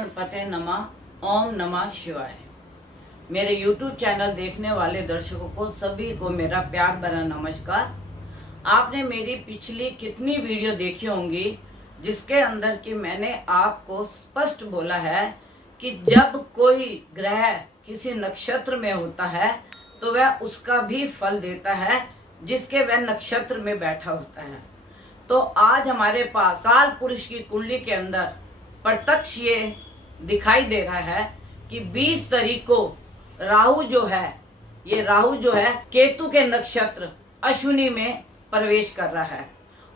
गणपते नमः। ओम नमः शिवाय। मेरे YouTube चैनल देखने वाले दर्शकों को सभी को मेरा प्यार भरा नमस्कार। आपने मेरी पिछली कितनी वीडियो देखी होंगी जिसके अंदर कि मैंने आपको स्पष्ट बोला है कि जब कोई ग्रह किसी नक्षत्र में होता है तो वह उसका भी फल देता है जिसके वह नक्षत्र में बैठा होता है। तो आज हमारे पास काल पुरुष की कुंडली के अंदर प्रत्यक्ष ये दिखाई दे रहा है कि 20 तारीख को राहु जो है केतु के नक्षत्र अश्विनी में प्रवेश कर रहा है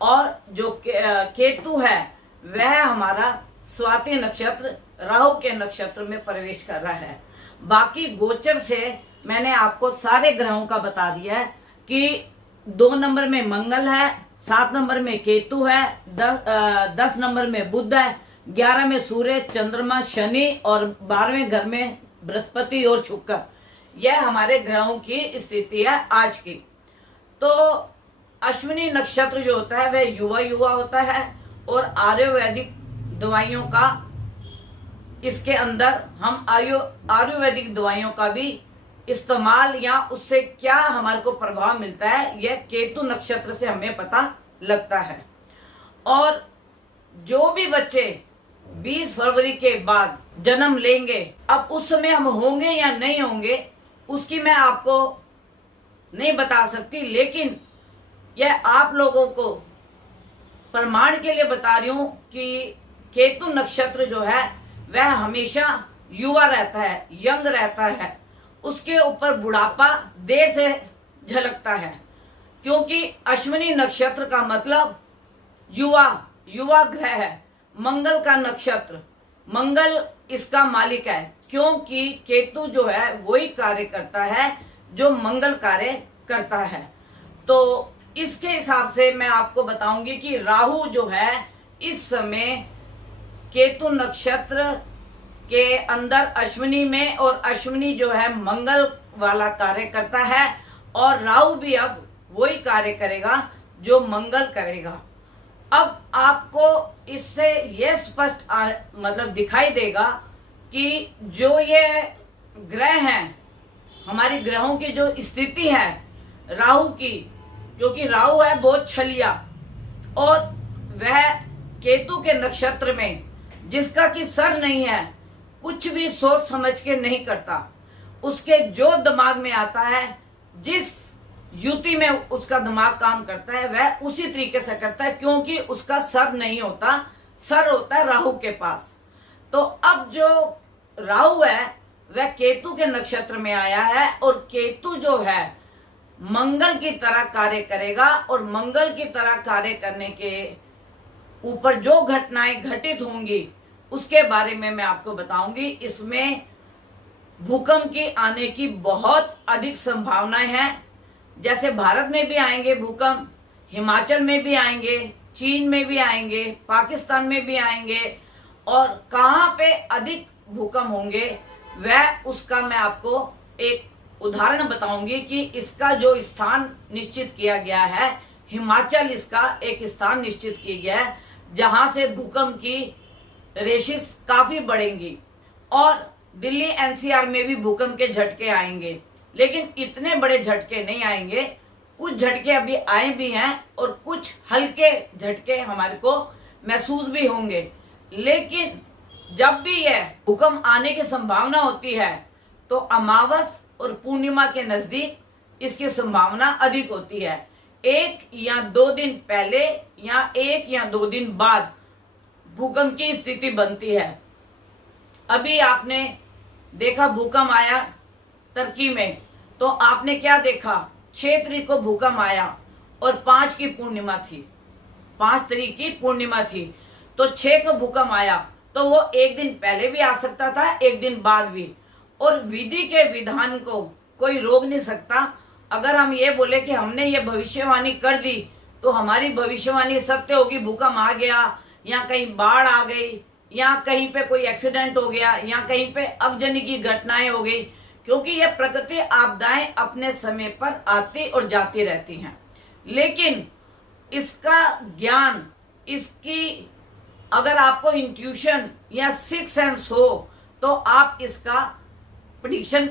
और जो केतु है वह हमारा स्वाति नक्षत्र राहु के नक्षत्र में प्रवेश कर रहा है। बाकी गोचर से मैंने आपको सारे ग्रहों का बता दिया है कि 2 नंबर में मंगल है, 7 नंबर में केतु है, 10 नंबर में बुध है, 11 में सूर्य, चंद्रमा, शनि और 12वें घर में बृहस्पति और शुक्र। यह हमारे ग्रहों की स्थिति है आज की। तो अश्विनी नक्षत्र जो होता है वह युवा युवा होता है और आयुर्वेदिक दवाइयों का इसके अंदर हम आयुर्वेदिक दवाइयों का भी इस्तेमाल या उससे क्या हमारे को प्रभाव मिलता है यह केतु नक्षत्र से हमें पता लगता है। और जो भी बच्चे 20 फरवरी के बाद जन्म लेंगे, अब उस समय हम होंगे या नहीं होंगे उसकी मैं आपको नहीं बता सकती, लेकिन यह आप लोगों को प्रमाण के लिए बता रही हूं कि केतु नक्षत्र जो है वह हमेशा युवा रहता है, यंग रहता है। उसके ऊपर बुढ़ापा देर से झलकता है क्योंकि अश्विनी नक्षत्र का मतलब युवा ग्रह है। मंगल का नक्षत्र, मंगल इसका मालिक है क्योंकि केतु जो है वही कार्य करता है जो मंगल कार्य करता है। तो इसके हिसाब से मैं आपको बताऊंगी कि राहु जो है इस समय केतु नक्षत्र के अंदर अश्विनी में, और अश्विनी जो है मंगल वाला कार्य करता है और राहु भी अब वही कार्य करेगा जो मंगल करेगा। अब आपको इससे यह स्पष्ट मतलब दिखाई देगा कि जो ये ग्रह हैं, हमारी ग्रहों की जो स्थिति है राहु की, क्योंकि राहु है बहुत छलिया और वह केतु के नक्षत्र में जिसका कि सर नहीं है, कुछ भी सोच समझ के नहीं करता। उसके जो दिमाग में आता है, जिस युति में उसका दिमाग काम करता है वह उसी तरीके से करता है क्योंकि उसका सर नहीं होता, सर होता है राहु के पास। तो अब जो राहु है वह केतु के नक्षत्र में आया है और केतु जो है मंगल की तरह कार्य करेगा और मंगल की तरह कार्य करने के ऊपर जो घटनाएं घटित होंगी उसके बारे में मैं आपको बताऊंगी। इसमें भूकंप की आने की बहुत अधिक संभावनाएं हैं। जैसे भारत में भी आएंगे भूकंप, हिमाचल में भी आएंगे, चीन में भी आएंगे, पाकिस्तान में भी आएंगे, और कहां पे अधिक भूकंप होंगे वह उसका मैं आपको एक उदाहरण बताऊंगी कि इसका जो स्थान निश्चित किया गया है, हिमाचल इसका एक स्थान निश्चित किया गया है जहां से भूकंप की रेशिस काफी बढ़ेंगी। और दिल्ली एनसीआर में भी भूकंप के झटके आएंगे, लेकिन इतने बड़े झटके नहीं आएंगे। कुछ झटके अभी आए भी हैं और कुछ हल्के झटके हमारे को महसूस भी होंगे। लेकिन जब भी यह भूकंप आने की संभावना होती है तो अमावस और पूर्णिमा के नजदीक इसकी संभावना अधिक होती है। 1 या 2 दिन पहले या 1 या 2 दिन बाद भूकंप की स्थिति बनती है। अभी आपने देखा भूकंप आया तुर्की में, तो आपने क्या देखा, 6 तारीख को भूकंप आया और 5 की पूर्णिमा थी, 5 तारीख की पूर्णिमा थी, तो 6 को भूकंप आया तो वो 1 दिन पहले भी आ सकता था, 1 दिन बाद भी। और विधि के विधान को कोई रोक नहीं सकता। अगर हम ये बोले कि हमने ये भविष्यवाणी कर दी तो हमारी भविष्यवाणी सत्य होगी, भूकंप आ गया या कहीं बाढ़ आ गई या कहीं पे कोई एक्सीडेंट हो गया या कहीं पे अगजनी की घटनाएं हो गई, क्योंकि ये प्रकृति आपदाएं अपने समय पर आती और जाती रहती हैं। लेकिन इसका ज्ञान, इसकी अगर आपको इंट्यूशन या सिक्स सेंस हो तो आप इसका प्रेडिक्शन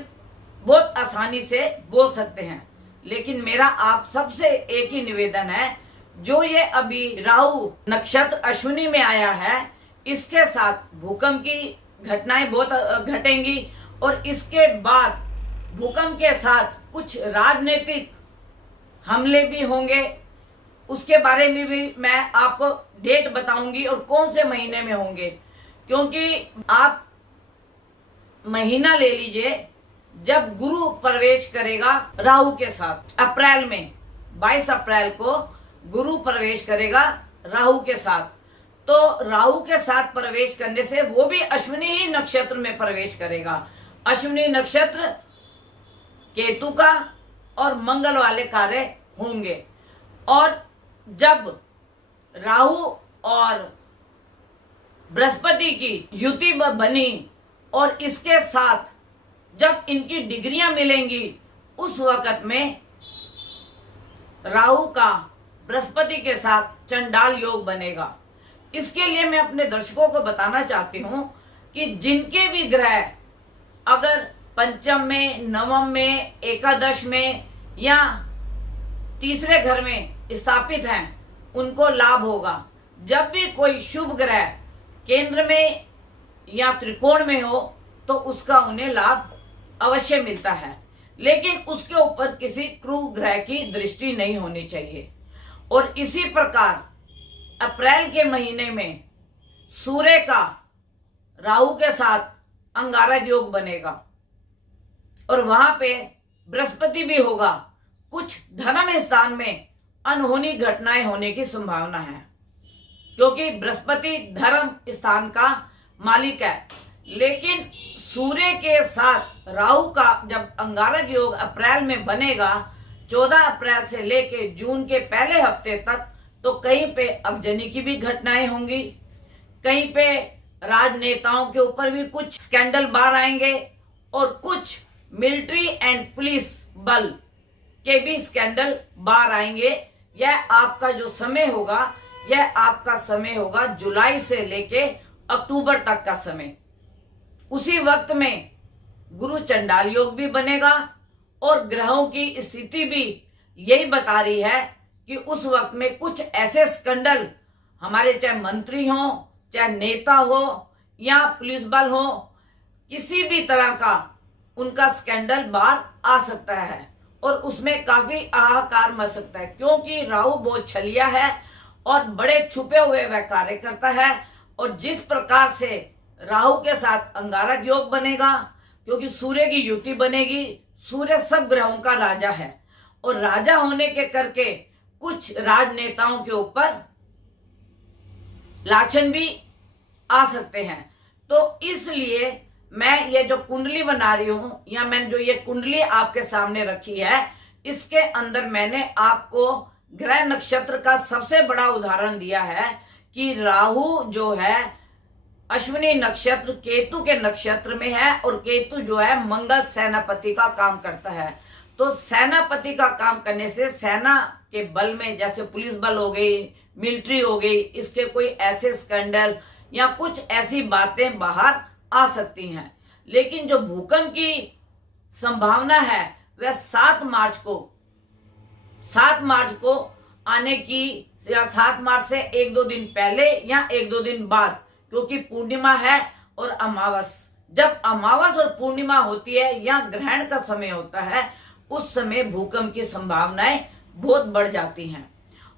बहुत आसानी से बोल सकते हैं। लेकिन मेरा आप सबसे एक ही निवेदन है, जो ये अभी राहु नक्षत्र अश्विनी में आया है, इसके साथ भूकंप की घटनाएं बहुत घटेंगी और इसके बाद भूकंप के साथ कुछ राजनीतिक हमले भी होंगे। उसके बारे में भी मैं आपको डेट बताऊंगी और कौन से महीने में होंगे, क्योंकि आप महीना ले लीजिए जब गुरु प्रवेश करेगा राहु के साथ। अप्रैल में 22 अप्रैल को गुरु प्रवेश करेगा राहु के साथ। तो राहु के साथ प्रवेश करने से वो भी अश्विनी ही नक्षत्र में प्रवेश करेगा। अश्विनी नक्षत्र केतु का और मंगल वाले कार्य होंगे। और जब राहु और बृहस्पति की युति बनी और इसके साथ जब इनकी डिग्रियां मिलेंगी, उस वक्त में राहु का बृहस्पति के साथ चंडाल योग बनेगा। इसके लिए मैं अपने दर्शकों को बताना चाहती हूं कि जिनके भी ग्रह अगर पंचम में, नवम में, एकादश में या तीसरे घर में स्थापित हैं, उनको लाभ होगा। जब भी कोई शुभ ग्रह केंद्र में या त्रिकोण में हो तो उसका उन्हें लाभ अवश्य मिलता है, लेकिन उसके ऊपर किसी क्रूर ग्रह की दृष्टि नहीं होनी चाहिए। और इसी प्रकार अप्रैल के महीने में सूर्य का राहु के साथ अंगारक योग बनेगा और वहां पे बृहस्पति भी होगा। कुछ धर्म स्थान में अनहोनी घटनाएं होने की संभावना है, क्योंकि बृहस्पति धर्म स्थान का मालिक है। लेकिन सूर्य के साथ राहु का जब अंगारक योग अप्रैल में बनेगा, 14 अप्रैल से लेके जून के पहले हफ्ते तक, तो कहीं पे अगजनी की भी घटनाएं होंगी, कहीं पे राजनेताओं के ऊपर भी कुछ स्कैंडल बाहर आएंगे और कुछ मिलिट्री एंड पुलिस बल के भी स्कैंडल बाहर आएंगे। यह आपका जो समय होगा, यह आपका समय होगा जुलाई से लेके अक्टूबर तक का समय। उसी वक्त में गुरु चंडाल योग भी बनेगा और ग्रहों की स्थिति भी यही बता रही है कि उस वक्त में कुछ ऐसे स्कैंडल हमारे, चाहे मंत्री हो, चाहे नेता हो या पुलिस बल हो, किसी भी तरह का उनका स्कैंडल बाहर आ सकता है और उसमें काफी हाहाकार मच सकता है, क्योंकि राहु बहुत छलिया है और बड़े छुपे हुए वह कार्य करता है। और जिस प्रकार से राहु के साथ अंगारक योग बनेगा, क्योंकि सूर्य की युति बनेगी, सूर्य सब ग्रहों का राजा है और राजा होने के करके कुछ राजनेताओं के ऊपर लाछन भी आ सकते हैं। तो इसलिए मैं ये जो कुंडली बना रही हूं, या मैंने जो ये कुंडली आपके सामने रखी है, इसके अंदर मैंने आपको ग्रह नक्षत्र का सबसे बड़ा उदाहरण दिया है कि राहु जो है अश्विनी नक्षत्र केतु के नक्षत्र में है और केतु जो है मंगल सेनापति का काम करता है। तो सेनापति का काम करने से सेना के बल में, जैसे पुलिस बल हो गई, मिलिट्री हो गई, इसके कोई ऐसे स्कैंडल या कुछ ऐसी बातें बाहर आ सकती हैं। लेकिन जो भूकंप की संभावना है वह 7 मार्च को आने की, या 7 मार्च से 1-2 दिन पहले या 1-2 दिन बाद, क्योंकि पूर्णिमा है और अमावस, जब अमावस और पूर्णिमा होती है या ग्रहण का समय होता है, उस समय भूकंप की संभावनाएं बहुत बढ़ जाती हैं।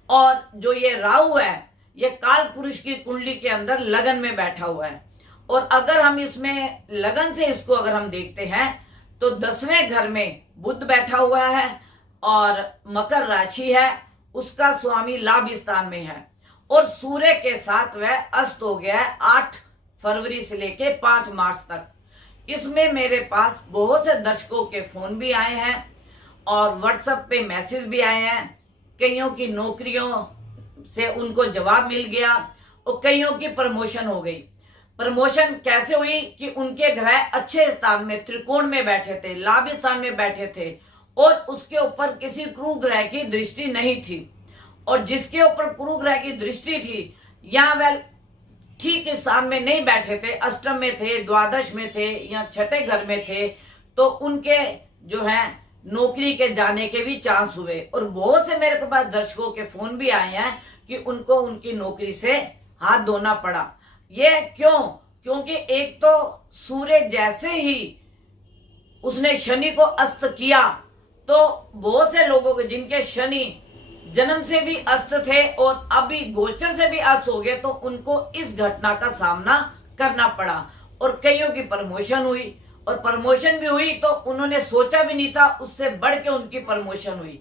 और जो ये राहु है, ये काल पुरुष की कुंडली के अंदर लगन में बैठा हुआ है और अगर हम इसमें लगन से इसको अगर हम देखते हैं तो 10वें घर में बुध बैठा हुआ है और मकर राशि है, उसका स्वामी लाभ स्थान में है और सूर्य के साथ वह अस्त हो गया है 8 फरवरी से लेके 5 मार्च तक। इसमें मेरे पास बहुत से दर्शकों के फोन भी आए हैं और व्हाट्सएप पे मैसेज भी आए हैं। कईयों की नौकरियों से उनको जवाब मिल गया और कईयों की प्रमोशन हो गई। प्रमोशन कैसे हुई कि उनके ग्रह अच्छे स्थान में त्रिकोण में बैठे थे, लाभ स्थान में बैठे थे और उसके ऊपर किसी क्रूर ग्रह की दृष्टि नहीं थी। और जिसके ऊपर क्रूर ग्रह की दृष्टि थी, या वह ठीक स्थान में नहीं बैठे थे, अष्टम में थे, द्वादश में थे या छठे घर में थे, तो उनके जो है नौकरी के जाने के भी चांस हुए। और बहुत से मेरे पास दर्शकों के फोन भी आए हैं कि उनको उनकी नौकरी से हाथ धोना पड़ा। ये क्यों? क्योंकि एक तो सूर्य जैसे ही उसने शनि को अस्त किया, तो बहुत से लोगों के जिनके शनि जन्म से भी अस्त थे और अभी गोचर से भी अस्त हो गए, तो उनको इस घटना का सामना करना पड़ा। और कईयों की प्रमोशन हुई, और प्रमोशन भी हुई तो उन्होंने सोचा भी नहीं था, उससे बढ़ के उनकी प्रमोशन हुई।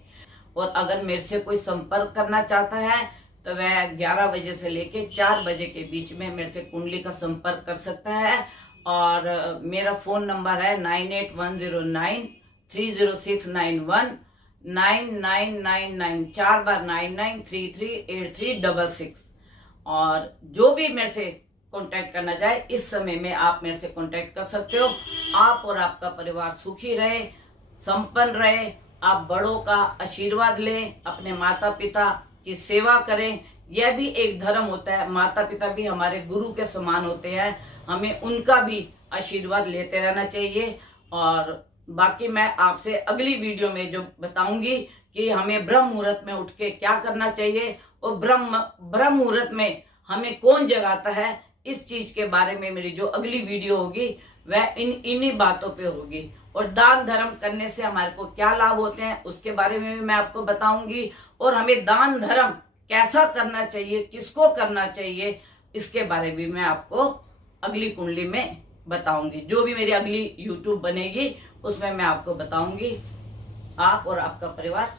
और अगर मेरे से कोई संपर्क करना चाहता है तो वह 11 बजे से लेके 4 बजे के बीच में मेरे से कुंडली का संपर्क कर सकता है। और मेरा फोन नंबर है 9810930691 9999 4 बार 99338366। और जो भी मेरे से कांटेक्ट करना चाहे इस समय में आप मेरे से कांटेक्ट कर सकते हो। आप और आपका परिवार सुखी रहे, संपन्न रहे, आप बड़ों का आशीर्वाद लें, अपने माता पिता की सेवा करें। यह भी एक धर्म होता है, माता पिता भी हमारे गुरु के समान होते हैं, हमें उनका भी आशीर्वाद लेते रहना चाहिए। और बाकी मैं आपसे अगली वीडियो में जो बताऊंगी कि हमें ब्रह्म मुहूर्त में उठ के क्या करना चाहिए और ब्रह्म मुहूर्त में हमें कौन जगाता है, इस चीज के बारे में मेरी जो अगली वीडियो होगी वह इन्हीं बातों पे होगी। और दान धर्म करने से हमारे को क्या लाभ होते हैं उसके बारे में भी मैं आपको बताऊंगी। और हमें दान धर्म कैसा करना चाहिए, किसको करना चाहिए, इसके बारे में मैं आपको अगली कुंडली में बताऊंगी। जो भी मेरी अगली YouTube बनेगी उसमें मैं आपको बताऊंगी। आप और आपका परिवार